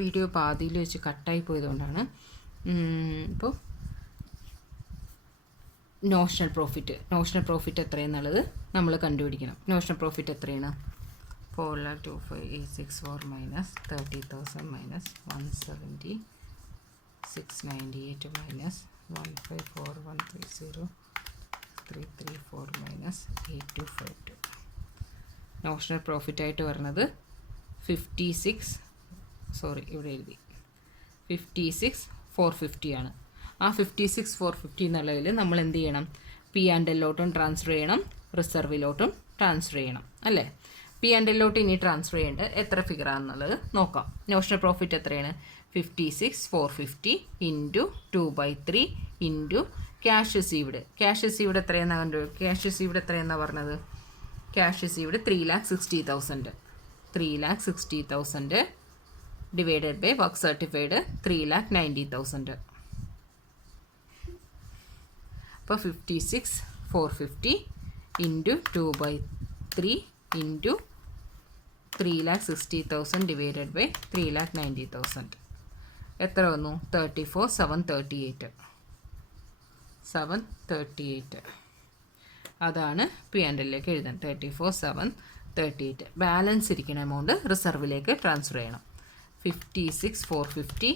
Video പാതിയിൽ വെച്ച് കട്ടായി പോയതുകൊണ്ടാണ്. ഇപ്പോൾ നോഷണൽ പ്രോഫിറ്റ് എത്രയെന്നുള്ളത് നമ്മൾ കണ്ടുപിടിക്കണം. നോഷണൽ പ്രോഫിറ്റ് എത്രയാണ്? 4,25,864 minus 30,000 minus 170 698 minus 154,130 334 minus 8252. Notional profit ആയിട്ട് വരുന്നത് 56,450 ആണ്. ആ 56,450 എന്നുള്ളതിൽ നമ്മൾ എന്ത് ചെയ്യണം? P&Lലോട്ടും ട്രാൻസ്ഫർ ചെയ്യണം, റിസർവിലോട്ടും ട്രാൻസ്ഫർ ചെയ്യണം അല്ലേ? P&Lലോട്ട് ഇനി ട്രാൻസ്ഫർ ചെയ്യേണ്ടത് എത്ര ഫിഗർ ആണെന്നുള്ളത് നോക്കാം. നോഷണൽ പ്രോഫിറ്റ് എത്രയാണ്? 56,450 ഇൻറ്റു 2/3 ഇൻറ്റു ക്യാഷ് റിസീവ്ഡ് എത്രയെന്നാണ് പറഞ്ഞത്? Cash received 3,60,000 divided by work certified 3,90,000. അപ്പോൾ 56,450 ഇൻറ്റു 2/3 ഇൻറ്റു 3,60,000 ഡിവൈഡഡ് ബൈ 3,90,000 എത്ര വന്നു? 34,738. അതാണ് P&Lലേക്ക് എഴുതാൻ. 34,738. ബാലൻസ് ഇരിക്കുന്ന എമൗണ്ട് റിസർവിലേക്ക് ട്രാൻസ്ഫർ ചെയ്യണം. 56,450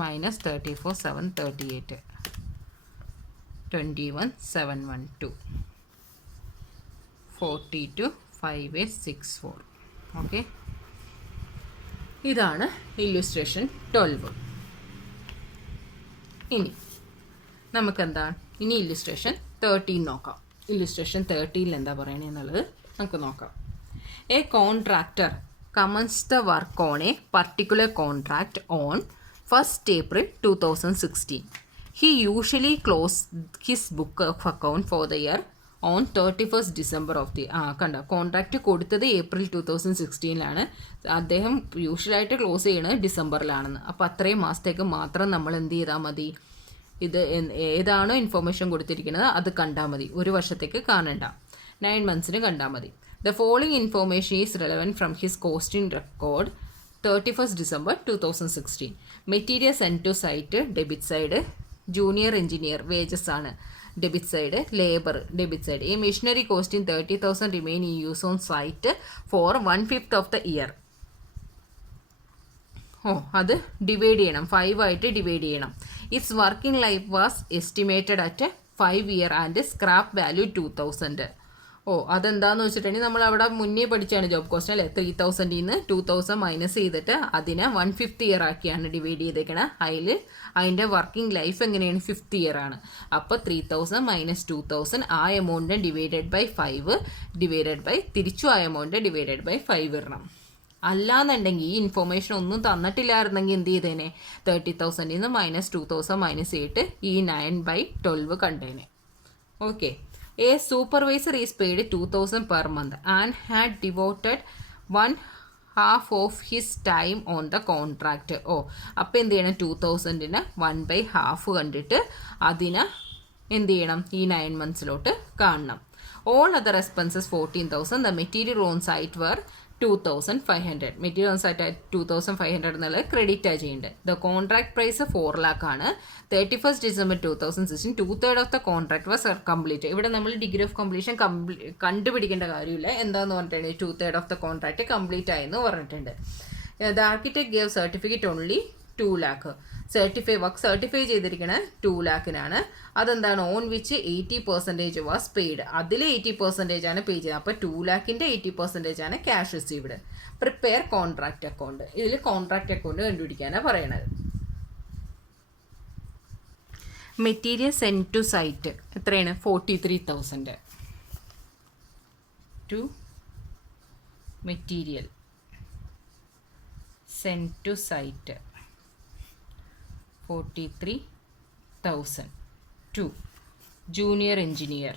മൈനസ് 34,738 21,712 42,5,864. ഓക്കെ, ഇതാണ് ഇല്ലുസ്ട്രേഷൻ 12. ഇനി നമുക്കെന്താണ്? ഇനി ഇല്ലുസ്ട്രേഷൻ 13 നോക്കാം. ഇല്ലുസ്ട്രേഷൻ 13 എന്താ പറയണെന്നുള്ളത് നമുക്ക് നോക്കാം. A contractor commenced the work on a particular contract on 1st April 2016. He usually closed his book of account for the year on 31st December of the contract കൊടുത്തത് April 2016 അദ്ദേഹം യൂഷ്വലായിട്ട് close ചെയ്യണത് ഡിസംബറിലാണെന്ന്. അപ്പോൾ അത്രയും മാസത്തേക്ക് മാത്രം നമ്മൾ എന്ത് ചെയ്താൽ മതി? ഇത് ഏതാണോ ഇൻഫോർമേഷൻ കൊടുത്തിരിക്കുന്നത് അത് കണ്ടാൽ മതി. ഒരു വർഷത്തേക്ക് കാണണ്ട, 9 months കണ്ടാൽ മതി. The following information is relevant from his costing record 31st December 2016. Material sent to site debit side, junior engineer wages ആണ് debit side, labor debit side. A machinery costing 30,000 remain in use on site for 1/5 of the year. അത് divide ചെയ്യണം, 5 ആയിട്ട് divide ചെയ്യണം. It's working life was estimated at 5 year and scrap value 2,000. അതെന്താണെന്ന് വെച്ചിട്ടുണ്ടെങ്കിൽ നമ്മൾ അവിടെ മുന്നേ പഠിച്ചാണ് ജോബ് കോസ്റ്റ് അല്ലേ? 3,000 നിന്ന് 2,000 മൈനസ് ചെയ്തിട്ട് അതിനെ 1/5 year ആക്കിയാണ് ഡിവൈഡ് ചെയ്തേക്കണത്. അതിൻ്റെ വർക്കിംഗ് ലൈഫ് എങ്ങനെയാണ്? 5th year ആണ്. അപ്പോൾ 3,000 മൈനസ് 2,000 ആ amount divided by 5 divided by തിരിച്ചു ആ എമൗണ്ട് ഡിവൈഡഡ് ബൈ 5 ഇടണം. അല്ലാന്നുണ്ടെങ്കിൽ ഈ ഇൻഫോർമേഷൻ ഒന്നും തന്നിട്ടില്ലായിരുന്നെങ്കിൽ എന്ത് ചെയ്തേനെ? 30,000 നിന്ന് മൈനസ് 2,000 മൈനസ് ചെയ്തിട്ട് ഈ 9/12 കണ്ടേനെ. Okay, A supervisor is paid 2,000 per month and had devoted 1/2 of his time on the contract. അപ്പോൾ എന്ത് ചെയ്യണം? 2,000ന് 1/2 കണ്ടിട്ട് അതിനെ എന്ത് ചെയ്യണം? ഈ 9 monthsലോട്ട് കാണണം. All other expenses 14,000. The material on site were 2,500. Material on site 2,500 എന്നുള്ളത് ക്രെഡിറ്റ് ആ ചെയ്യേണ്ടത്. ദ കോൺട്രാക്ട് പ്രൈസ് 4 lakh ആണ്. 31st December 2016 2/3 of the contract was complete. ഇവിടെ നമ്മൾ ഡിഗ്രി ഓഫ് കംപ്ലീഷൻ കണ്ടുപിടിക്കേണ്ട കാര്യമില്ല. എന്താന്ന് പറഞ്ഞിട്ടുണ്ടെങ്കിൽ 2/3 ഓഫ് ദ കോൺട്രാക്ട് കംപ്ലീറ്റ് ആയെന്ന് പറഞ്ഞിട്ടുണ്ട്. The architect gave certificate only 2 lakh. Work certify ചെയ്തിരിക്കണ 2 lakhനാണ്. അതെന്താണ്? On which 80% was paid. അതിൽ 80% ആണ് പേ ചെയ്തത്. അപ്പോൾ 2 lakhന്റെ 80% ആണ് cash received. Prepare contract account. ഇതിൽ കോൺട്രാക്ട് അക്കൗണ്ട് കണ്ടുപിടിക്കാനാണ് പറയണത്. മെറ്റീരിയൽ സെൻഡ് ടു സൈറ്റ് എത്രയാണ്? 43,000 to material send to site 43,000 to junior engineer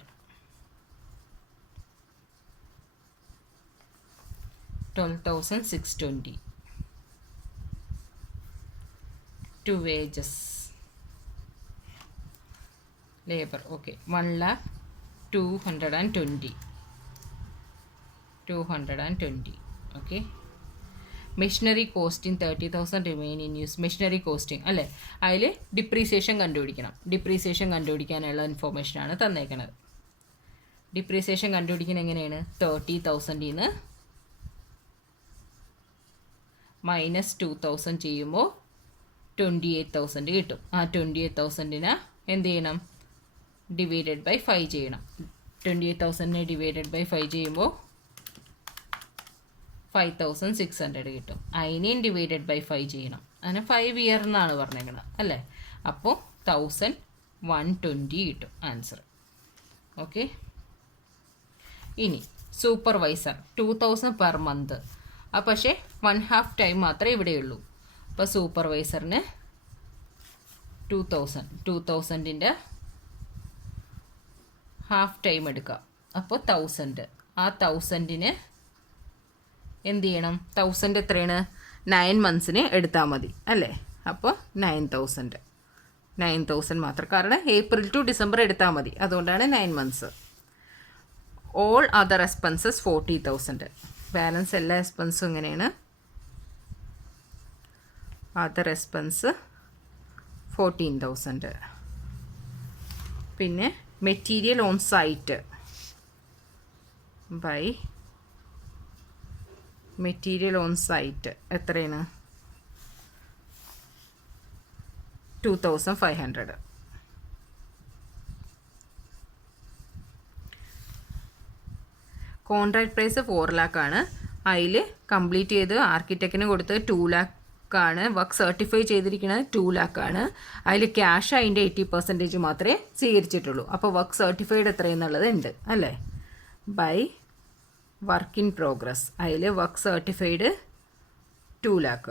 12,620 to wages labor. Okay, 1,220. Okay, machinery costing 30,000 remain in use. Machinery costing അല്ലേ, അതിൽ depreciation കണ്ടുപിടിക്കണം. Depreciation കണ്ടുപിടിക്കാനുള്ള ഇൻഫോർമേഷനാണ് തന്നേക്കണത്. Depreciation കണ്ടുപിടിക്കുന്നത് എങ്ങനെയാണ്? 30,000 നിന്ന് -2,000 ചെയ്യുമ്പോൾ 28,000 കിട്ടും. ആ 28,000 എന്ത് ചെയ്യണം? ഡിവൈഡഡ് ബൈ 5 ചെയ്യണം. 28,000 ഡിവൈഡഡ് ബൈ 5 ചെയ്യുമ്പോൾ 5,600 കിട്ടും. അതിനെയും ഡിവൈഡഡ് ബൈ 5 ചെയ്യണം. അങ്ങനെ 5 ഇയർ എന്നാണ് പറഞ്ഞേക്കുന്നത് അല്ലേ. അപ്പോൾ 1,120 കിട്ടും ആൻസർ. ഓക്കെ. ഇനി സൂപ്പർവൈസർ 2,000 പെർ മന്ത്. പക്ഷേ 1/2 ടൈം മാത്രമേ ഇവിടെയുള്ളൂ. അപ്പോൾ സൂപ്പർവൈസറിന് 2,000 ഹാഫ് ടൈം എടുക്കുക. അപ്പോൾ 1,000. ആ 1,000 എന്ത് ചെയ്യണം? 1,000 എത്രയാണ്? 9 മന്ത്സിന് എടുത്താൽ മതി അല്ലേ. അപ്പോൾ 9,000 മാത്രം. കാരണം ഏപ്രിൽ ടു ഡിസംബർ എടുത്താൽ മതി, അതുകൊണ്ടാണ് 9 months. All other expenses 40,000. Balance എല്ലാ എക്സ്പെൻസും എങ്ങനെയാണ്? Other expense 14,000. പിന്നെ material on site by material on site എത്രയാണ്? 2,500. കോൺട്രാക്ട് പ്രൈസ് 4 lakh ആണ്. അതിൽ കംപ്ലീറ്റ് ചെയ്ത് ആർക്കിടെക്റ്റിന് കൊടുത്ത് 2 lakh ആണ്. വർക്ക് സർട്ടിഫൈ ചെയ്തിരിക്കുന്നത് 2 lakh ആണ്. അതിൽ ക്യാഷ് അതിൻ്റെ 80% മാത്രമേ സ്വീകരിച്ചിട്ടുള്ളൂ. അപ്പോൾ വർക്ക് സർട്ടിഫൈഡ് എത്രയെന്നുള്ളത് ഉണ്ട് അല്ലേ. ബൈ വർക്ക് ഇൻ പ്രോഗ്രസ് അതിൽ വർക്ക് സർട്ടിഫൈഡ് 2 lakh.